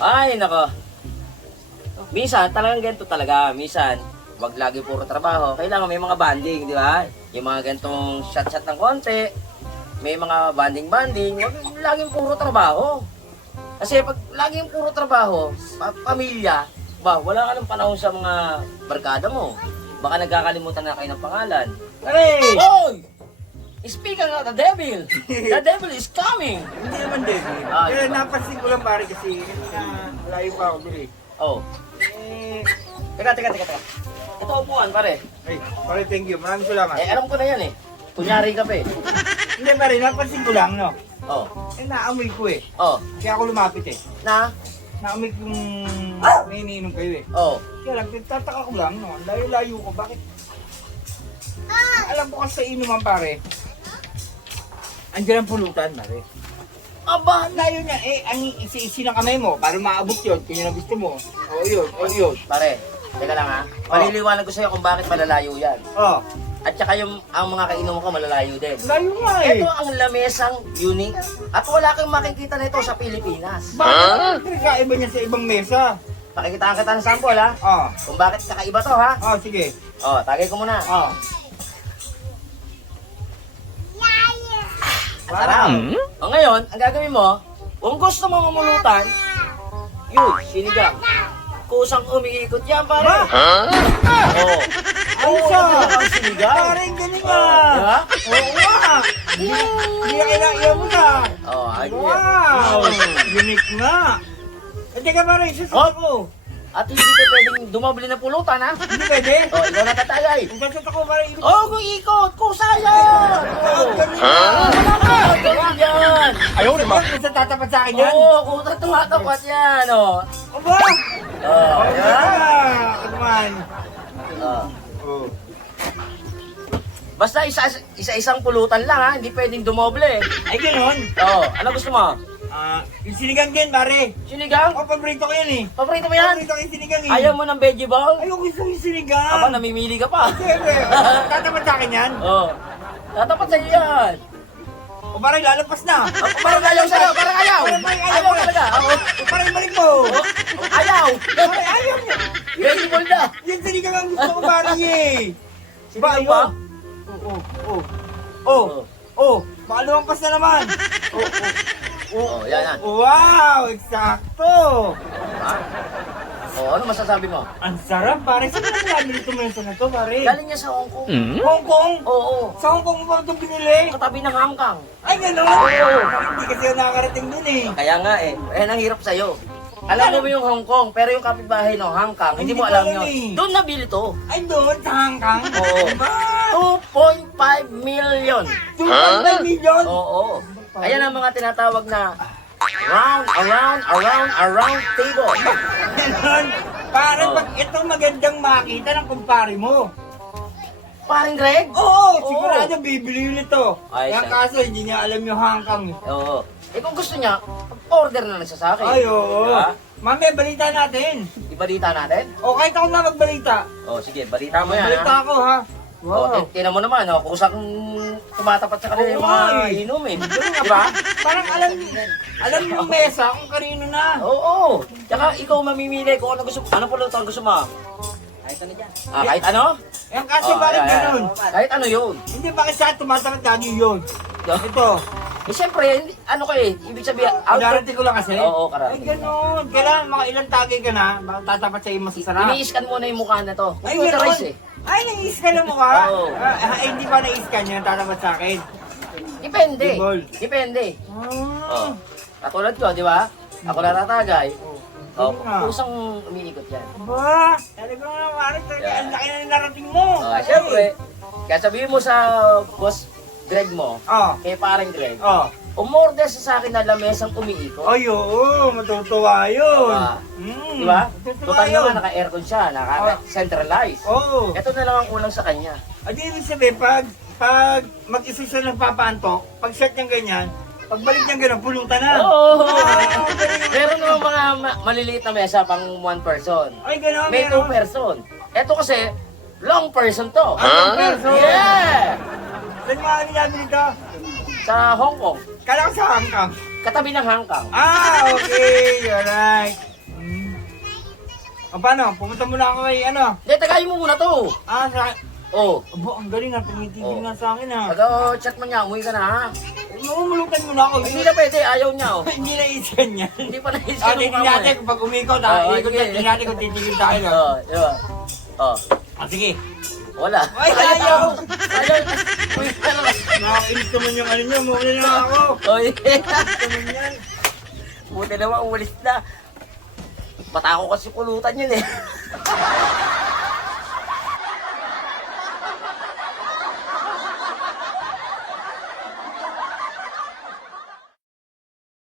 Ay, nako. Minsan, talagang ganito talaga. Minsan, wag lagi puro trabaho. Kailangan may mga banding, di ba? Yung mga ganitong shot-shot ng konti. May mga banding-banding. Wag laging puro trabaho. Kasi pag laging puro trabaho, pamilya, wala ka ng panahon sa mga barkada mo. Baka nagkakalimutan na kayo ng pangalan. Hey! Hoy! Speaking of the devil, the devil is coming! Hindi naman din. Ah, Pero diba? napansin ko lang pare kasi malayo pa ako dun eh. Oh. Eh, Teka. Ito upuan, pare. ay, pare thank you. Maraming salamat. Alam ko na yan eh. Kunyari ka pa eh. Hindi pare, napansin ko lang no. Oh. Eh naamoy ko eh. Oh. Kaya ako lumapit eh. Na? Naamoy kong may iniinom kayo eh. Oh. Kaya lang, tataka ko lang no. Layo-layo ko. Bakit? Alam ko kasi sa inuman pare. Andiyan ang pulutan pare. Aba! Layo niya eh, ang isi-isi ng kamay mo para maabot yun kung yun ang gusto mo. O yun. Pare, teka lang ha. Paliliwanag ko sa'yo kung bakit malalayo yan. Oh, At saka ang mga kainom ko malalayo din. layo nga eh. Ito ang lamesang unique. At wala kang makikita nito sa Pilipinas. Bakit kakaiba niya sa ibang mesa? Pakikitaan kita ng sample ha. Oh, Kung bakit kakaiba to ha. sige. Oh, tagay ko muna. Oh. Ang sarap. O ngayon, ang gagawin mo, kung gusto mo mamulutan, yun, sinigang. Kusang umiikot yan, pare. Oo. Ano Oo, siya? ang sinigang. Parang ganun nga. Diba? Oo nga. Hindi na kailangan mo na. Oo, ayun. Wow. Unique nga. Eh, teka parang Oh. isusot ko. At hindi ka pwedeng dumabli na pulutan, ha? Hindi pwede. O, ikaw na tatagay. Kung sasot ako parang ibig. Oh, kung ikot, kusa yan! Ang ganun nga. Ganun yan! Ayaw na ba? Kung sa tatapat sa akin yan. Oo, kung tumatapat yan, oh. Aba! Oh, Ay, diba? Ano man. Oh. Oh. Basta isa-isang pulutan lang, ha? Hindi pwedeng dumoble. Ay, ganun. Oh, ano gusto mo? Yung sinigang din, pare. Sinigang? Oh, paborito ko yan eh. Paborito mo yan? Paborito ko yung sinigang eh. Ayaw mo ng veggie ball? Ayaw ko yung sinigang. Aba, namimili ka pa. Siyempre, tatapat sa akin yan. Oh. Tatapat sa'yo yan. O parang lalagpas na. Oh, parang ayaw sa'yo, parang ayaw. Ayaw talaga. Oh. O parang ibalik mo. Ayaw. Parang ayaw niya. Veggie ball na. Yung sinigang ang gusto ko parang eh. Sinigang ba? Baka lumampas na naman. Oh, yan. Wow, eksakto. Ha? Oh, ano masasabi mo? Ang sarap, pare. Saan mo nabili ito mesa na to, pare? Galing niya sa Hong Kong. Hong Kong? Oo. Sa Hong Kong mo ba ito binili? Katabi ng Hong Kong. Ay, gano'n? Hindi kasi ako nakakarating dun eh. Kaya nga eh. Ang hirap sa'yo. Alam mo yung Hong Kong, pero yung kapitbahay ng Hong Kong, hindi mo Hindi ko alam alam yun. eh. Doon nabili to. Ay, doon, sa Hong Kong? Oo. Diba? 2.5 million. 2.5 million? Oo. Ayan ang mga tinatawag na around table. Ganon. Para Oh. pag ito magandang makita ng kumpare mo. Paring Greg? Oo, sigurado bibili yun ito. Ay, Yan siya. kaso hindi niya alam yung Hong Kong. Oo. Eh kung gusto niya, order na lang siya sa akin. Ay, oo. Diba? Mami, balita natin. Ibalita natin? O, kahit ako na magbalita. Oh, sige, balita mo yan. Balita ha? ako, ha? Oh, tinan mo naman, oh, kusang tumatapat sa kanila yung mga Oo, eh. inom eh. Diba? Parang alam yung mesa kung kanino na. Oo. Tsaka ikaw mamimili kung ano gusto mo. Ano pulutan gusto mo? Kahit ano dyan. Kahit ano? Yan kasi Oh, bakit ayan, ganun? Kahit ano yun. Hindi, bakit siya tumatapat lagi yun? Ito, Eh siyempre, ano ko eh, ibig sabihin, darating ko lang kasi. Oo, Ay, karating. ganun. Kailangan mga ilang tagay ka na, tatapat sa iyo masasarap. Ini-scan muna yung mukha na to. Ay, Computerize ganun. eh. Ay, nai-scan mo ka? Oo. Hindi ba nai-scan yan? Tatapat sa akin. Depende. Ball. Depende. Ah. Oh. Katulad ko, di ba? Ako natatagay. Oh, Sige nga. kusang umiikot yan. Ba, talaga nga, pare, talaga, Yeah. ang laki na narating mo. Oh, siyempre, kaya sabihin mo sa boss Greg mo, Oh, kay parang Greg, oh. umorder sa akin na lamesang umiikot. Ay, oo, matutuwa yun. Diba? Mm, Di ba? matutuwa Total yun. naman, naka-aircon siya, naka-centralized. Oo. Ito na lang ang kulang sa kanya. At ibig sabihin, pag mag-isa siya nagpapaantok, pag set niyang ganyan, pagbalik niyang ganun, pulutan na. Oo! Meron naman mga maliliit na mesa pang one person. Ay, ganun, May two meron. person. Ito kasi, long person to. Long person? Yeah! Saan mga nilabili ka? Sa Hong Kong. Kala ko sa Hong Kong. Katabi ng Hong Kong. Ah, okay, alright. Paano? Pumunta muna ako kay ano? Hindi, tagayin mo muna to. Sa... Oh. Abo, ang galing nga. Tumitigil Oh. nga sa akin ha. Pag chat mo niya, umuwi ka na ha. Mamulukan muna ako. Hindi na pwede, ayaw niya oh. Hindi na iskan yan. Hindi pa naisip Tingin natin kung pag umikot ha. Oo, Ikot sige. yan. Tingin natin kung titigil tayo. Oo, di ba? Oh. Sige. Wala. Ay, ayaw! Ayaw. Uwi ka na. Nakakainis naman yung ano nyo. Muna na ako. Oh, yeah. Naman yan. Buti naman, umalis na. Patako kasi pulutan yun eh.